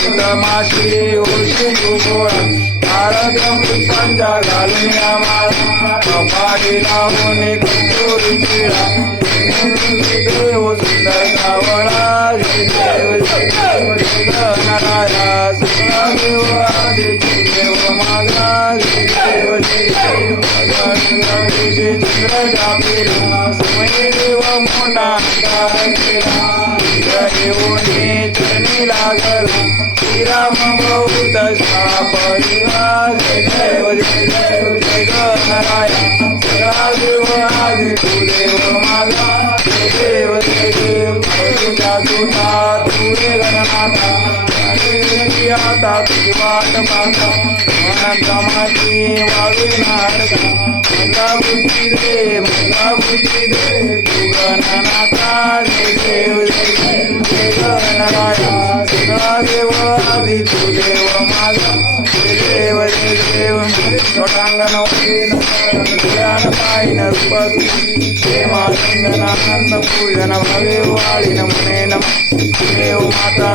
माशी होशी गोळा आराध्य पुष्पांच्या घालून आम्हाला कपाळी लावून कस्तुरी टिळा देव सुंदर सावळा जय देव नारायण सगळा देव आदि देव माझा जय देव चंद्र जापेला समय देव मोठा केला देवोने चरणी लागला श्रीराम बहुत सापडला जय देव जय देव जय नारायण सगळा देव आदि तू देव माझा जय देव जय देव तुझ्या तुझा तुझे गणनाथा आता तुझी वाट पाहता मनात माझी वाविणार मला बुद्धी दे तू गणनाथा जय देव जय गणराया सगळा देव आदि तू देव माझा जय देव जय देव लोटांगण पायन रूपी प्रेमानंदनानंद पूजन भवे वाळीन मुने नम देव माता